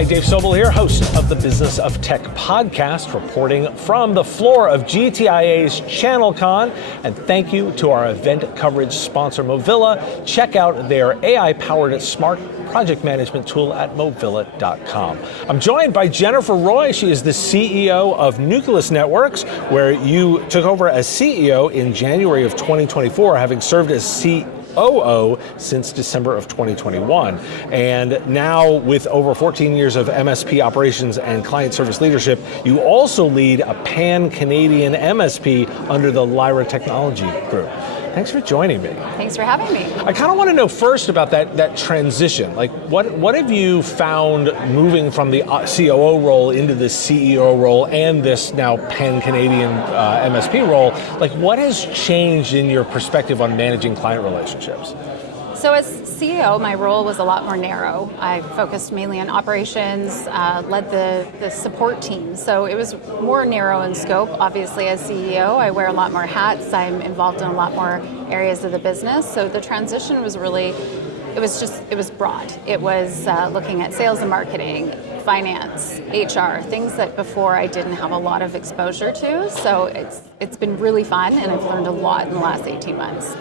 Hi, Dave Sobel here, host of the Business of Tech podcast, reporting from the floor of GTIA's ChannelCon. And thank you to our event coverage sponsor, Movilla. Check out their AI-powered smart project management tool at movilla.com. I'm joined by Jennifer Roy. She is the CEO of Nucleus Networks, where you took over as CEO in January of 2024, having served as COO since December of 2021. And now with over 14 years of MSP operations and client service leadership, you also lead a pan-Canadian MSP under the Lyra Technology Group. Thanks for joining me. Thanks for having me. I kind of want to know first about that transition. Like, what have you found moving from the COO role into the CEO role and this now pan-Canadian MSP role? Like, what has changed in your perspective on managing client relationships? So as CEO, my role was a lot more narrow. I focused mainly on operations, led the support team. So it was more narrow in scope. Obviously, as CEO, I wear a lot more hats. I'm involved in a lot more areas of the business. So the transition was really, it was broad. It was looking at sales and marketing, finance, HR, things that before I didn't have a lot of exposure to. So it's been really fun, and I've learned a lot in the last 18 months.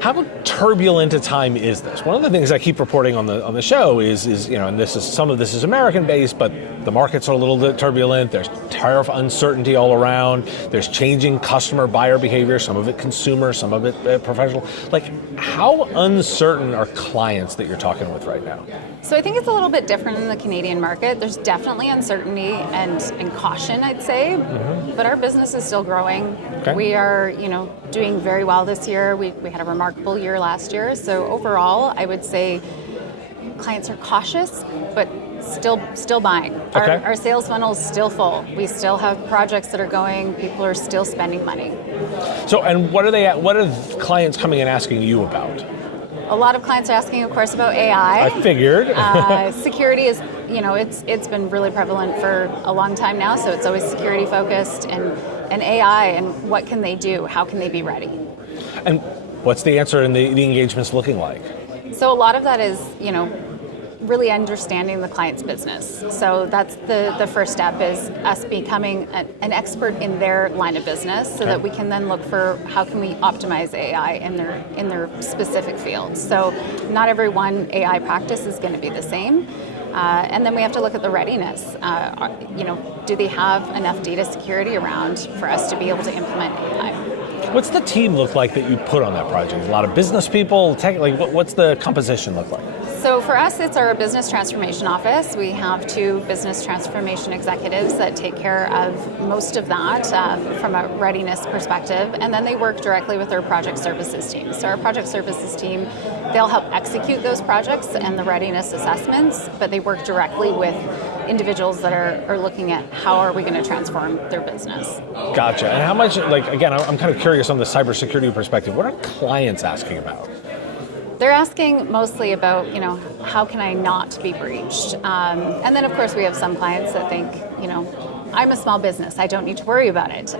How turbulent a time is this? One of the things I keep reporting on the show is and some of this is American based, but the markets are a little bit turbulent. There's tariff uncertainty all around. There's changing customer buyer behavior, some of it consumer, some of it professional. Like, how uncertain are clients that you're talking with right now? So I think it's a little bit different in the Canadian market. There's definitely uncertainty and caution, I'd say, but our business is still growing. Okay. We are, doing very well this year. We had a remarkable year last year. So overall, I would say clients are cautious, but still buying. Okay. Our sales funnel is still full. We still have projects that are going. People are still spending money. So, and what are clients coming and asking you about? A lot of clients are asking, of course, about AI. I figured. Security is, it's been really prevalent for a long time now, so it's always security focused, and AI, and what can they do? How can they be ready? And what's the answer and the engagements looking like? So a lot of that is, really understanding the client's business. So that's the first step, is us becoming an expert in their line of business, so that we can then look for how can we optimize AI in their specific fields. So not every one AI practice is going to be the same. And then we have to look at the readiness. Do they have enough data security around for us to be able to implement AI? What's the team look like that you put on that project? A lot of business people, what's the composition look like? So for us, it's our business transformation office. We have 2 business transformation executives that take care of most of that from a readiness perspective, and then they work directly with our project services team. So our project services team, they'll help execute those projects and the readiness assessments, but they work directly with individuals that are looking at how are we going to transform their business. Gotcha. And how much, again, I'm kind of curious on the cybersecurity perspective. What are clients asking about? They're asking mostly about, how can I not be breached? And then, of course, we have some clients that think, I'm a small business, I don't need to worry about it.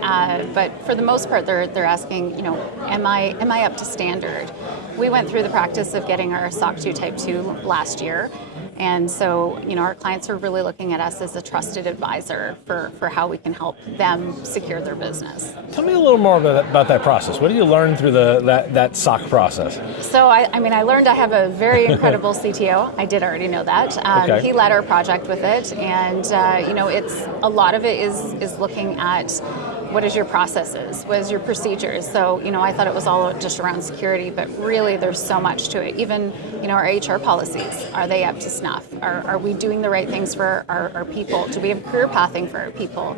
But for the most part, they're asking, am I up to standard? We went through the practice of getting our SOC 2 Type 2 last year. And so, our clients are really looking at us as a trusted advisor for how we can help them secure their business. Tell me a little more about that process. What did you learn through that SOC process? So, I learned I have a very incredible CTO. I did already know that. Okay. He led our project with it, and it's a lot of it is looking at what is your processes, what is your procedures. So, I thought it was all just around security, but really there's so much to it. Even, our HR policies, are they up to snuff? Are we doing the right things for our people? Do we have career pathing for our people?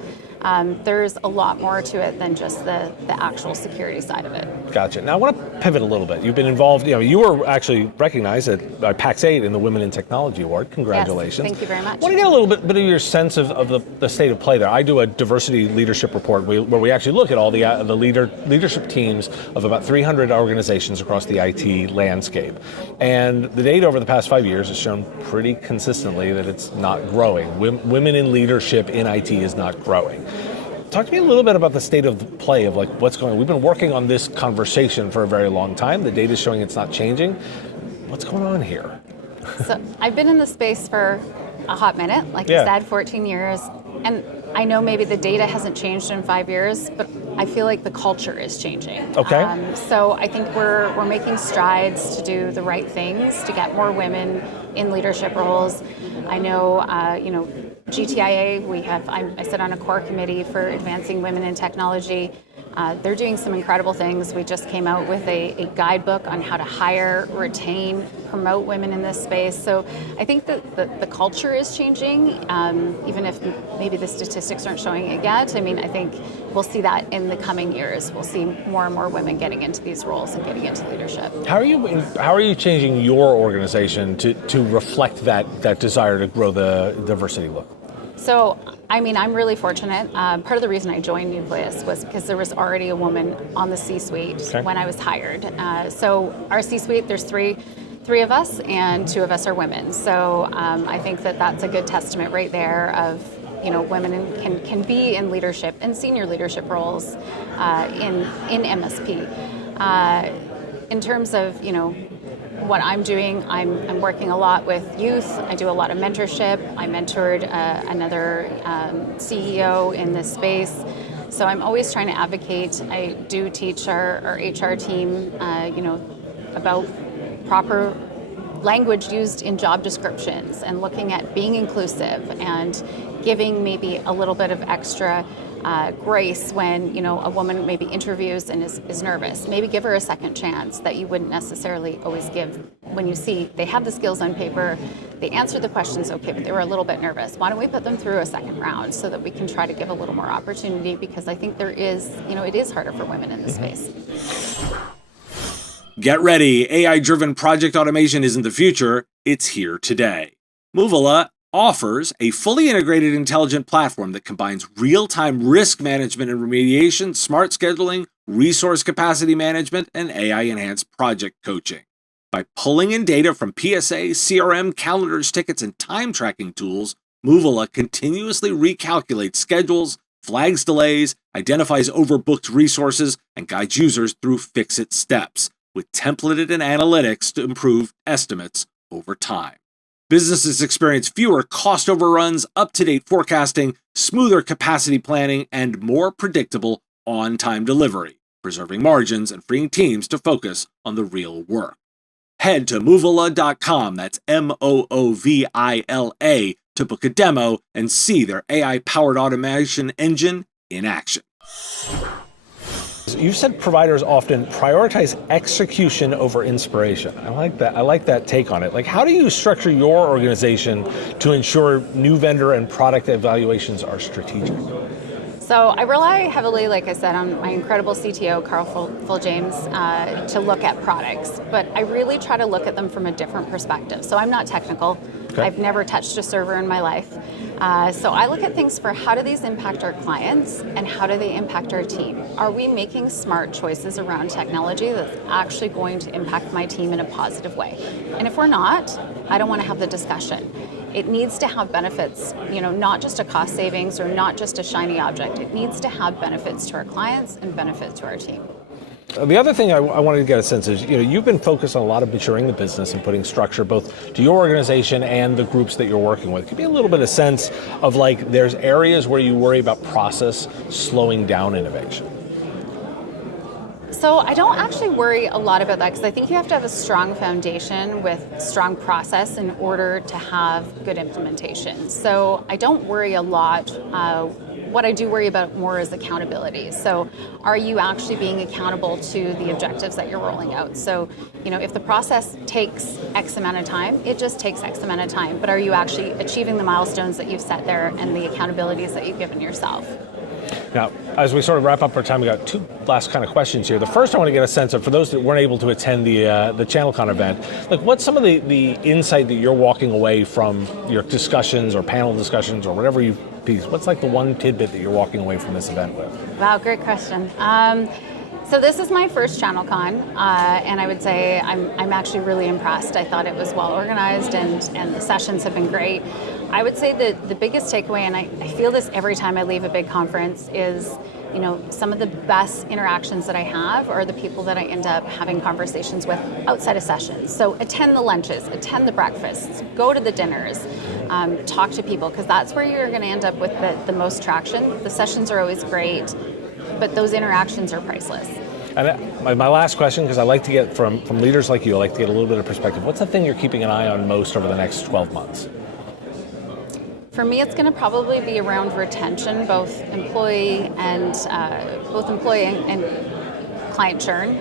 There's a lot more to it than just the actual security side of it. Gotcha. Now I want to pivot a little bit. You've been involved, you were actually recognized at PAX 8 in the Women in Technology Award. Congratulations. Yes, thank you very much. I want to get a little bit of your sense of the state of play there. I do a diversity leadership report where we actually look at all the leadership teams of about 300 organizations across the IT landscape. And the data over the past 5 years has shown pretty consistently that it's not growing. Women in leadership in IT is not growing. Talk to me a little bit about the state of the play of what's going on. We've been working on this conversation for a very long time. The data is showing it's not changing. What's going on here? So I've been in the space for a hot minute, like you said, 14 years. And I know maybe the data hasn't changed in 5 years, but I feel like the culture is changing. Okay. So I think we're making strides to do the right things to get more women in leadership roles. I know, GTIA, I sit on a core committee for advancing women in technology. They're doing some incredible things. We just came out with a guidebook on how to hire, retain, promote women in this space. So I think that the culture is changing, even if maybe the statistics aren't showing it yet. I mean, I think we'll see that in the coming years. We'll see more and more women getting into these roles and getting into leadership. How are you changing your organization to reflect that desire to grow the diversity look? So, I mean, I'm really fortunate. Part of the reason I joined Nucleus was because there was already a woman on the C-suite when I was hired. So our C-suite, there's three of us, and 2 of us are women. So I think that that's a good testament right there of, women can be in leadership and senior leadership roles in MSP. In terms of, what I'm doing, I'm working a lot with youth. I do a lot of mentorship. I mentored another CEO in this space. So I'm always trying to advocate. I do teach our HR team, about proper language used in job descriptions and looking at being inclusive and giving maybe a little bit of extra grace when a woman maybe interviews and is nervous. Maybe give her a second chance that you wouldn't necessarily always give when you see they have the skills on paper, they answered the questions okay, but they were a little bit nervous. Why don't we put them through a second round so that we can try to give a little more opportunity, because I think it is harder for women in this space. Get ready, AI-driven project automation isn't the future, it's here today. Movila offers a fully integrated intelligent platform that combines real-time risk management and remediation, smart scheduling, resource capacity management, and AI-enhanced project coaching. By pulling in data from PSA, CRM, calendars, tickets, and time tracking tools, Movila continuously recalculates schedules, flags delays, identifies overbooked resources, and guides users through fix-it steps, with templated and analytics to improve estimates over time. Businesses experience fewer cost overruns, up-to-date forecasting, smoother capacity planning, and more predictable on-time delivery, preserving margins and freeing teams to focus on the real work. Head to Movila.com, that's MOOVILA, to book a demo and see their AI-powered automation engine in action. You've said providers often prioritize execution over inspiration. I like that. I like that take on it. Like, how do you structure your organization to ensure new vendor and product evaluations are strategic? So I rely heavily, like I said, on my incredible CTO, Carl Full-James, to look at products. But I really try to look at them from a different perspective. So I'm not technical. Okay. I've never touched a server in my life. So I look at things for how do these impact our clients and how do they impact our team? Are we making smart choices around technology that's actually going to impact my team in a positive way? And if we're not, I don't want to have the discussion. It needs to have benefits, not just a cost savings or not just a shiny object. It needs to have benefits to our clients and benefits to our team. The other thing I wanted to get a sense is, you've been focused on a lot of maturing the business and putting structure both to your organization and the groups that you're working with. Give me a little bit of sense of there's areas where you worry about process slowing down innovation. So I don't actually worry a lot about that, because I think you have to have a strong foundation with strong process in order to have good implementation. So I don't worry a lot. What I do worry about more is accountability. So are you actually being accountable to the objectives that you're rolling out? So, if the process takes X amount of time, it just takes X amount of time. But are you actually achieving the milestones that you've set there and the accountabilities that you've given yourself? Now, as we sort of wrap up our time, we got 2 last kind of questions here. The first, I want to get a sense of, for those that weren't able to attend the ChannelCon event, what's some of the insight that you're walking away from your discussions or panel discussions or whatever you piece? What's the one tidbit that you're walking away from this event with? Wow, great question. So this is my first ChannelCon, and I would say I'm actually really impressed. I thought it was well organized, and the sessions have been great. I would say that the biggest takeaway, and I feel this every time I leave a big conference, is some of the best interactions that I have are the people that I end up having conversations with outside of sessions. So attend the lunches, attend the breakfasts, go to the dinners. talk to people, because that's where you're going to end up with the most traction. The sessions are always great, but those interactions are priceless. And my last question, because I like to get from leaders like you, I like to get a little bit of perspective. What's the thing you're keeping an eye on most over the next 12 months? For me, it's going to probably be around retention, both employee and client churn.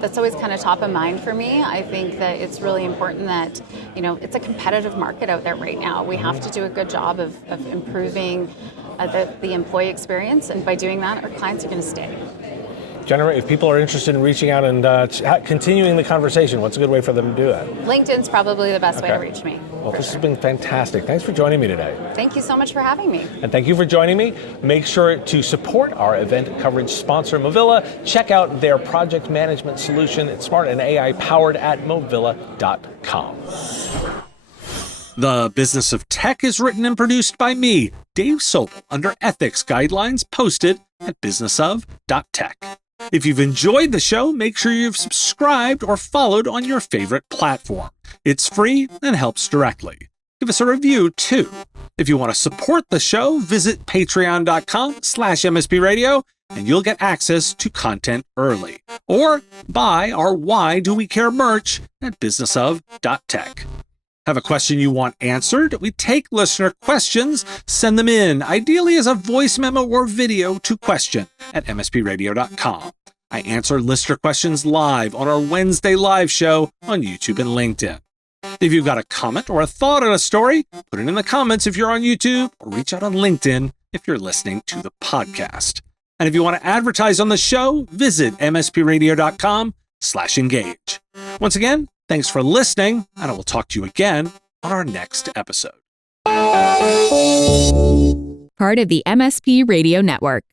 That's always kind of top of mind for me. I think that it's really important that, it's a competitive market out there right now. We have to do a good job of improving the employee experience, and by doing that, our clients are going to stay. Jennifer, if people are interested in reaching out and continuing the conversation, what's a good way for them to do that? LinkedIn's probably the best way to reach me. Well, this has been fantastic. Thanks for joining me today. Thank you so much for having me. And thank you for joining me. Make sure to support our event coverage sponsor, Movilla. Check out their project management solution. It's smart and AI powered at movilla.com. The Business of Tech is written and produced by me, Dave Sobel, under ethics guidelines posted at businessof.tech. If you've enjoyed the show, make sure you've subscribed or followed on your favorite platform. It's free and helps directly. Give us a review, too. If you want to support the show, visit patreon.com/MSP Radio, and you'll get access to content early. Or buy our Why Do We Care merch at businessof.tech. Have a question you want answered? We take listener questions. Send them in, ideally as a voice memo or video, to question@mspradio.com. I answer listener questions live on our Wednesday live show on YouTube and LinkedIn. If you've got a comment or a thought on a story, put it in the comments if you're on YouTube, or reach out on LinkedIn if you're listening to the podcast. And if you want to advertise on the show, visit mspradio.com/engage. Once again, thanks for listening, and I will talk to you again on our next episode. Part of the MSP Radio Network.